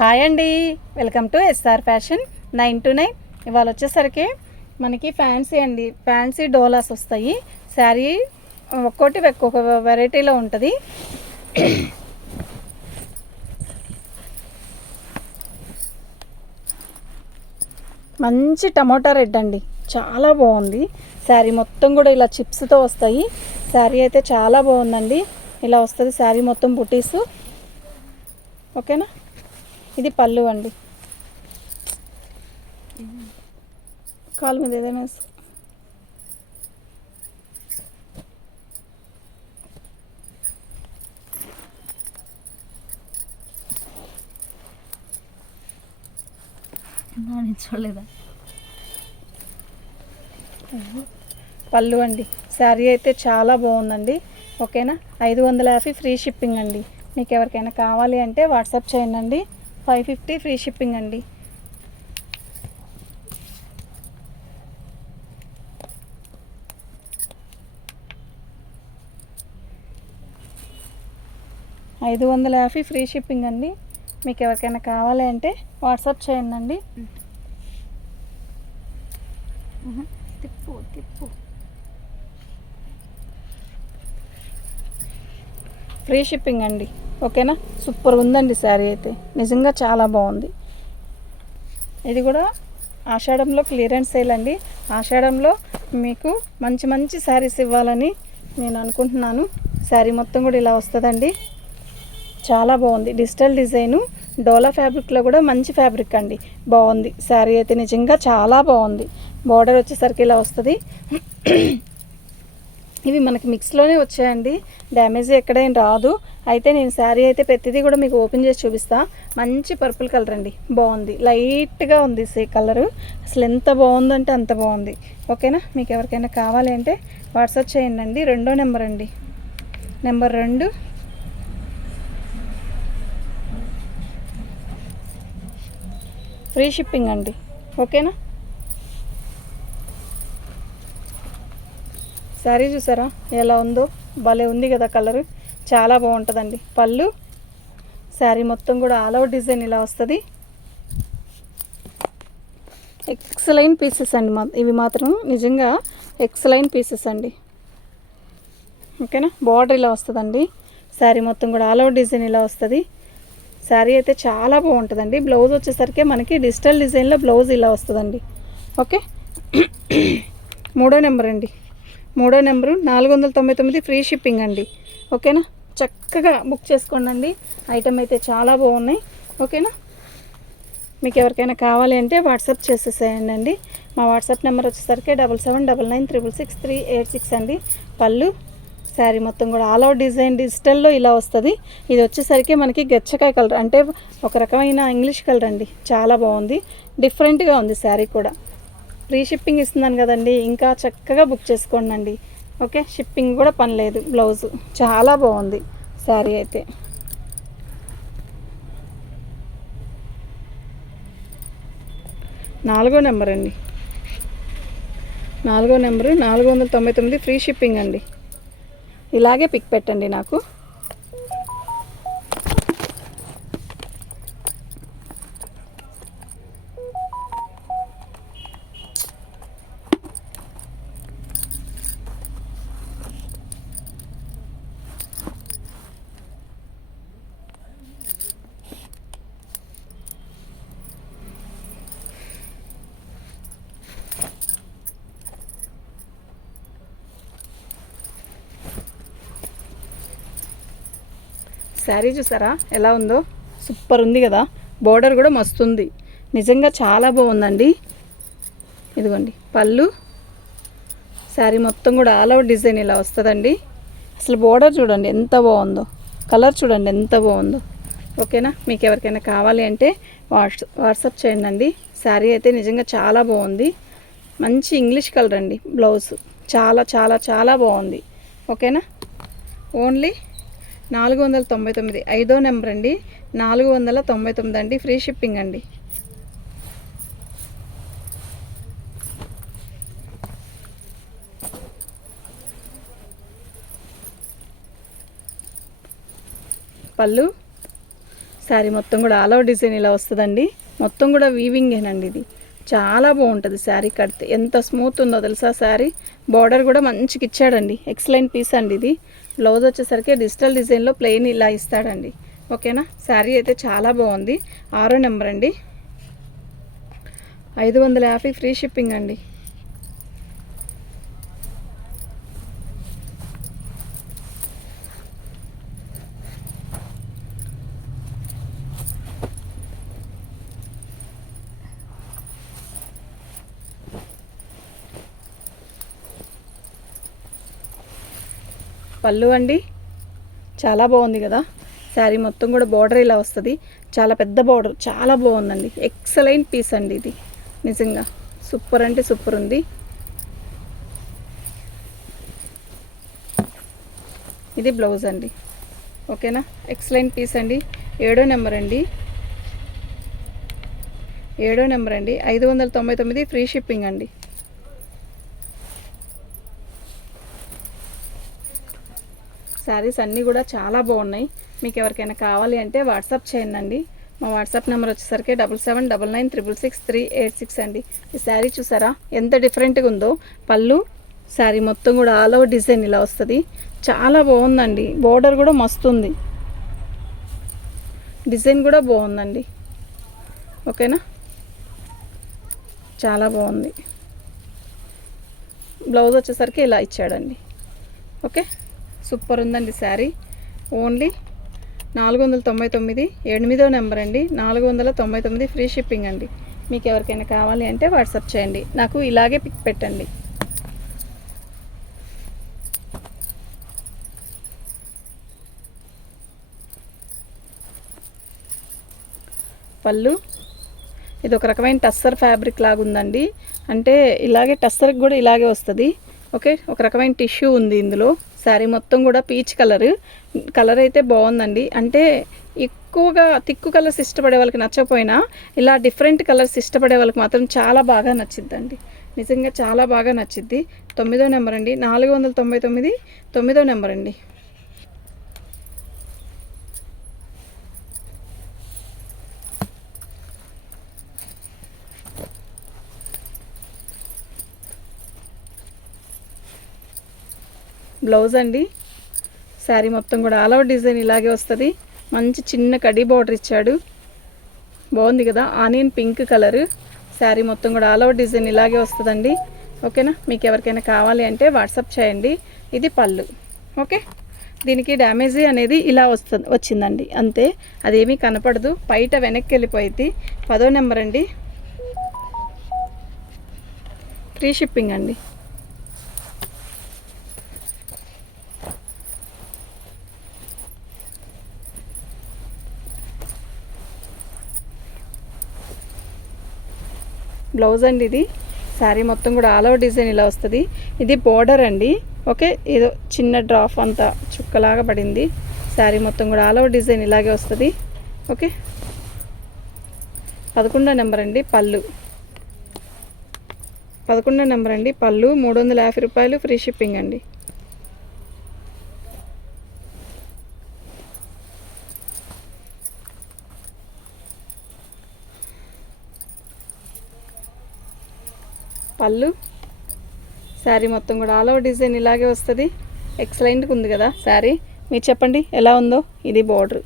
Hi అండి, welcome to SR fashion 929. ఇవాళ వచ్చేసరికి మనకి ఫ్యాన్సీ అండి, ఫ్యాన్సీ డోలాస్ వస్తాయి. శారీ ఒక్కోటి ఒక్కొక్క వెరైటీలో ఉంటుంది. మంచి టమోటా రెడ్ అండి, చాలా బాగుంది. శారీ మొత్తం కూడా ఇలా చిప్స్తో వస్తాయి. శారీ అయితే చాలా బాగుందండి. ఇలా వస్తుంది శారీ మొత్తం బుటీసు. ఓకేనా, ఇది పళ్ళు అండి. కాలు మీద ఏదైనా చూడలేదా? పళ్ళు అండి. శారీ అయితే చాలా బాగుందండి. ఓకేనా, 550 ఫ్రీ షిప్పింగ్ అండి. మీకు ఎవరికైనా కావాలి అంటే వాట్సాప్ చేయండి. 550 ఫ్రీ షిప్పింగ్ అండి. $550 ఫ్రీ షిప్పింగ్ అండి. మీకు ఎవరికైనా కావాలి అంటే వాట్సాప్ చేయండి. తిప్పు తిప్పు. ఫ్రీ షిప్పింగ్ అండి. ఓకేనా, సూపర్ ఉందండి శారీ అయితే, నిజంగా చాలా బాగుంది. ఇది కూడా ఆషాఢంలో క్లియరెన్స్ సేల్ అండి. ఆషాఢంలో మీకు మంచి మంచి శారీస్ ఇవ్వాలని నేను అనుకుంటున్నాను. శారీ మొత్తం కూడా ఇలా వస్తుందండి, చాలా బాగుంది. డిజిటల్ డిజైను, డోలా ఫ్యాబ్రిక్లో కూడా మంచి ఫ్యాబ్రిక్ అండి, బాగుంది. శారీ అయితే నిజంగా చాలా బాగుంది. బార్డర్ వచ్చేసరికి ఇలా వస్తుంది. ఇవి మనకి మిక్స్లోనే వచ్చాయండి, డ్యామేజ్ ఎక్కడైనా రాదు. అయితే నేను శారీ అయితే ప్రతిదీ కూడా మీకు ఓపెన్ చేసి చూపిస్తా. మంచి పర్పుల్ కలర్ అండి, బాగుంది. లైట్గా ఉంది కలరు, అసలు ఎంత బాగుందంటే అంత బాగుంది. ఓకేనా, మీకు ఎవరికైనా కావాలి అంటే వాట్సాప్ చేయండి. 2వ నెంబర్ అండి, నెంబర్ 2. ఫ్రీ షిప్పింగ్ అండి. ఓకేనా, శారీ చూసారా ఎలా ఉందో, భలే ఉంది కదా కలరు, చాలా బాగుంటుందండి. పళ్ళు, శారీ మొత్తం కూడా ఆల్ ఓవర్ డిజైన్ ఇలా వస్తుంది. ఎక్సలైన్ పీసెస్ అండి, ఇవి మాత్రం నిజంగా ఎక్సలైన్ పీసెస్ అండి. ఓకేనా, బార్డర్ ఇలా వస్తుందండి. శారీ మొత్తం కూడా ఆల్ ఓవర్ డిజైన్ ఇలా వస్తుంది. శారీ అయితే చాలా బాగుంటుందండి. బ్లౌజ్ వచ్చేసరికి మనకి డిజిటల్ డిజైన్లో బ్లౌజ్ ఇలా వస్తుందండి. ఓకే, 3వ నెంబర్ అండి. 3వ నెంబరు 499 ఫ్రీ షిప్పింగ్ అండి. ఓకేనా, చక్కగా బుక్ చేసుకోండి. ఐటమ్ అయితే చాలా బాగున్నాయి. ఓకేనా, మీకు ఎవరికైనా కావాలి అంటే వాట్సాప్ చేసేసేయండి. మా వాట్సాప్ నెంబర్ వచ్చేసరికి 7799666386 అండి. పళ్ళు, శారీ మొత్తం కూడా ఆల్ ఓవర్ డిజైన్ డిజిటల్లో ఇలా వస్తుంది. ఇది వచ్చేసరికి మనకి గచ్చకాయ కలర్, అంటే ఒక రకమైన ఇంగ్లీష్ కలర్ అండి, చాలా బాగుంది. డిఫరెంట్గా ఉంది శారీ కూడా. ఫ్రీ షిప్పింగ్ ఇస్తున్నాను కదండి, ఇంకా చక్కగా బుక్ చేసుకోండి. ఓకే, షిప్పింగ్ కూడా పని లేదు. బ్లౌజు చాలా బాగుంది శారీ అయితే. నాలుగో నెంబర్ అండి, 4వ నెంబరు 499 ఫ్రీ షిప్పింగ్ అండి. ఇలాగే పిక్ పెట్టండి నాకు. శారీ చూసారా ఎలా ఉందో, సూపర్ ఉంది కదా. బోర్డర్ కూడా మస్తు ఉంది, నిజంగా చాలా బాగుందండి. ఇదిగోండి పళ్ళు, శారీ మొత్తం కూడా ఆల్ ఓవర్ డిజైన్ ఇలా వస్తుందండి. అసలు బోర్డర్ చూడండి ఎంత బాగుందో, కలర్ చూడండి ఎంత బాగుందో. ఓకేనా, మీకు ఎవరికైనా కావాలి అంటే వాట్సాప్ చేయండి. శారీ అయితే నిజంగా చాలా బాగుంది. మంచి ఇంగ్లీష్ కలర్ అండి. బ్లౌజ్ చాలా చాలా చాలా బాగుంది. ఓకేనా, ఓన్లీ 499. 5వ నెంబర్ అండి, 499 అండి. ఫ్రీ షిప్పింగ్ అండి. పళ్ళు, శారీ మొత్తం కూడా ఆల్ ఓవర్ డిజైన్ ఇలా వస్తుందండి. మొత్తం కూడా వీవింగేనండి. ఇది చాలా బాగుంటుంది శారీ కడితే. ఎంత స్మూత్ ఉందో తెలుసా శారీ. బార్డర్ కూడా మంచిగా ఇచ్చాడండి. ఎక్సలెంట్ పీస్ అండి ఇది. బ్లౌజ్ వచ్చేసరికి డిజిటల్ డిజైన్లో ప్లెయిన్ ఇలా ఇస్తాడండి. ఓకేనా. శారీ అయితే చాలా బాగుంది. 6వ నెంబర్ అండి. 550 ఫ్రీ షిప్పింగ్ అండి. పళ్ళు అండి చాలా బాగుంది కదా. శారీ మొత్తం కూడా బార్డర్ ఇలా వస్తుంది. చాలా పెద్ద బార్డర్, చాలా బాగుందండి. ఎక్సలెంట్ పీస్ అండి ఇది. నిజంగా సూపర్ అంటే సూపర్ ఉంది. ఇది బ్లౌజ్ అండి. ఓకేనా. ఎక్సలెంట్ పీస్ అండి. 7వ నెంబర్ అండి. 7వ నెంబర్ అండి. 599 ఫ్రీ షిప్పింగ్ అండి. శారీస్ అన్నీ కూడా చాలా బాగున్నాయి. మీకు ఎవరికైనా కావాలి అంటే వాట్సాప్ చేయండి. మా వాట్సాప్ నెంబర్ వచ్చేసరికి 7799666386 అండి. ఈ శారీ చూసారా ఎంత డిఫరెంట్గా ఉందో. పళ్ళు శారీ మొత్తం కూడా ఆల్ ఓవర్ డిజైన్ ఇలా వస్తుంది. చాలా బాగుందండి. బోర్డర్ కూడా మస్తు ఉంది. డిజైన్ కూడా బాగుందండి. ఓకేనా. చాలా బాగుంది. బ్లౌజ్ వచ్చేసరికి ఇలా ఇచ్చాడండి. ఓకే. సూపర్ ఉందండి శారీ. ఓన్లీ 499. 8వ నెంబర్ అండి. 499 ఫ్రీ షిప్పింగ్ అండి. మీకు ఎవరికైనా కావాలి అంటే వాట్సాప్ చేయండి. నాకు ఇలాగే పిక్ పెట్టండి. పళ్ళు ఇది ఒక రకమైన టస్సర్ ఫ్యాబ్రిక్ లాగా ఉందండి. అంటే ఇలాగే టస్సర్కి కూడా ఇలాగే వస్తుంది. ఓకే. ఒక రకమైన టిష్యూ ఉంది ఇందులో. శారీ మొత్తం కూడా పీచ్ కలర్ అయితే బాగుందండి. అంటే ఎక్కువగా తిక్కు కలర్స్ ఇష్టపడే వాళ్ళకి నచ్చకపోయినా ఇలా డిఫరెంట్ కలర్స్ ఇష్టపడే వాళ్ళకి మాత్రం చాలా బాగా నచ్చిద్దండి. నిజంగా చాలా బాగా నచ్చిద్ది. 9వ నెంబర్ అండి. 499 9వ నెంబర్ అండి. బ్లౌజ్ అండి. శారీ మొత్తం కూడా ఆల్ ఓవర్ డిజైన్ ఇలాగే వస్తుంది. మంచి చిన్న కడీ బార్డర్ ఇచ్చాడు. బాగుంది కదా. Onion pink colour. శారీ మొత్తం కూడా ఆల్ ఓవర్ డిజైన్ ఇలాగే వస్తుందండి. ఓకేనా. మీకు ఎవరికైనా కావాలి అంటే వాట్సాప్ చేయండి. ఇది పళ్ళు. ఓకే. దీనికి డ్యామేజీ అనేది ఇలా వచ్చిందండి. అంతే, అదేమీ కనపడదు. బయట వెనక్కి వెళ్ళిపోయింది. 10వ నెంబర్ అండి. ఫ్రీ షిప్పింగ్ అండి. బ్లౌజ్ అండి. ఇది శారీ మొత్తం కూడా ఆల్ ఓవర్ డిజైన్ ఇలా వస్తుంది. ఇది బోర్డర్ అండి. ఓకే. ఏదో చిన్న డ్రాప్ అంతా చుక్కలాగా పడింది. శారీ మొత్తం కూడా ఆల్ ఓవర్ డిజైన్ ఇలాగే వస్తుంది. ఓకే. 11వ నెంబర్ అండి. పళ్ళు 11వ నెంబర్ అండి. పళ్ళు 350 రూపాయలు ఫ్రీ షిప్పింగ్ అండి. పళ్ళు శారీ మొత్తం కూడా ఆల్ ఓవర్ డిజైన్ ఇలాగే వస్తుంది. ఎక్సలెంట్గా ఉంది కదా శారీ. మీరు చెప్పండి ఎలా ఉందో. ఇది బోర్డర్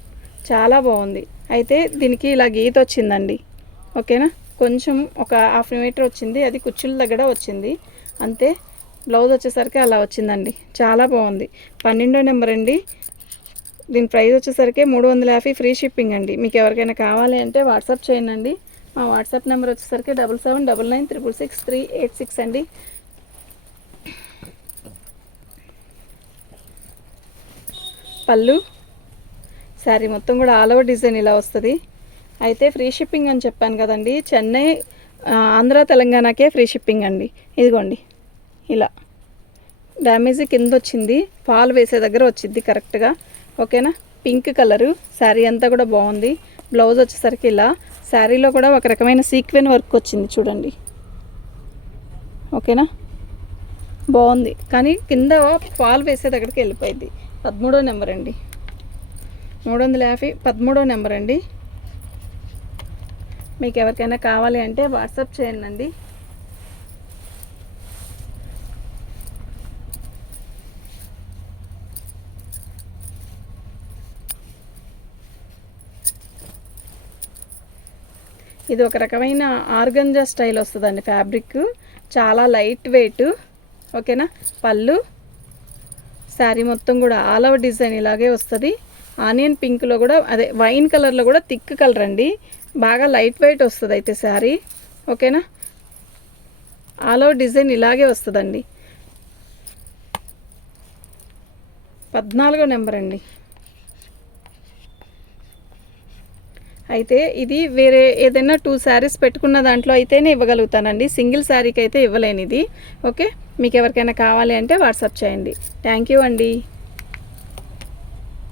చాలా బాగుంది. అయితే దీనికి ఇలా గీత వచ్చిందండి. ఓకేనా. కొంచెం ఒక 1/2 మీటర్ వచ్చింది. అది కుచ్చుల దగ్గర వచ్చింది అంతే. బ్లౌజ్ వచ్చేసరికి అలా వచ్చిందండి. చాలా బాగుంది. 12వ నెంబర్ అండి. దీని ప్రైస్ వచ్చేసరికి 350 ఫ్రీ షిప్పింగ్ అండి. మీకు ఎవరికైనా కావాలి అంటే వాట్సాప్ చేయండి. మా వాట్సాప్ నెంబర్ వచ్చేసరికి 7799666386 అండి. పళ్ళు శారీ మొత్తం కూడా ఆల్ ఓవర్ డిజైన్ ఇలా వస్తుంది. అయితే ఫ్రీ షిప్పింగ్ అని చెప్పాను కదండి. చెన్నై, ఆంధ్ర, తెలంగాణకే ఫ్రీ షిప్పింగ్ అండి. ఇదిగోండి ఇలా డ్యామేజ్ కింద వచ్చింది. ఫాల్ వేసే దగ్గర వచ్చింది కరెక్ట్గా. ఓకేనా. Pink colour. శారీ అంతా కూడా బాగుంది. బ్లౌజ్ వచ్చేసరికి ఇలా. శారీలో కూడా ఒక రకమైన సీక్వెన్ వర్క్ వచ్చింది చూడండి. ఓకేనా. బాగుంది. కానీ కింద ఫాల్ వేసే దగ్గరికి వెళ్ళిపోయింది. 13వ నెంబర్ అండి. 350 13వ నెంబర్ అండి. మీకు ఎవరికైనా కావాలి అంటే వాట్సాప్ చేయండి. ఇది ఒక రకమైన ఆర్గంజా స్టైల్ వస్తుందండి ఫ్యాబ్రిక్, చాలా లైట్ వెయిట్. ఓకేనా. పళ్ళు, శారీ మొత్తం కూడా ఆల్ ఓవర్ డిజైన్ ఇలాగే వస్తుంది. ఆనియన్ పింక్లో కూడా, అదే వైన్ కలర్లో కూడా థిక్ కలర్ అండి, బాగా లైట్ వెయిట్ వస్తుంది అయితే శారీ. ఓకేనా. ఆల్ ఓవర్ డిజైన్ ఇలాగే వస్తుందండి. 14వ నెంబర్ అండి. అయితే ఇది వేరే ఏదైనా 2 శారీస్ పెట్టుకున్న దాంట్లో అయితేనే ఇవ్వగలుగుతానండి, సింగిల్ శారీకి అయితే ఇవ్వలేను ఇది. ఓకే. మీకు ఎవరికైనా కావాలి అంటే వాట్సాప్ చేయండి. థ్యాంక్ యూ అండి.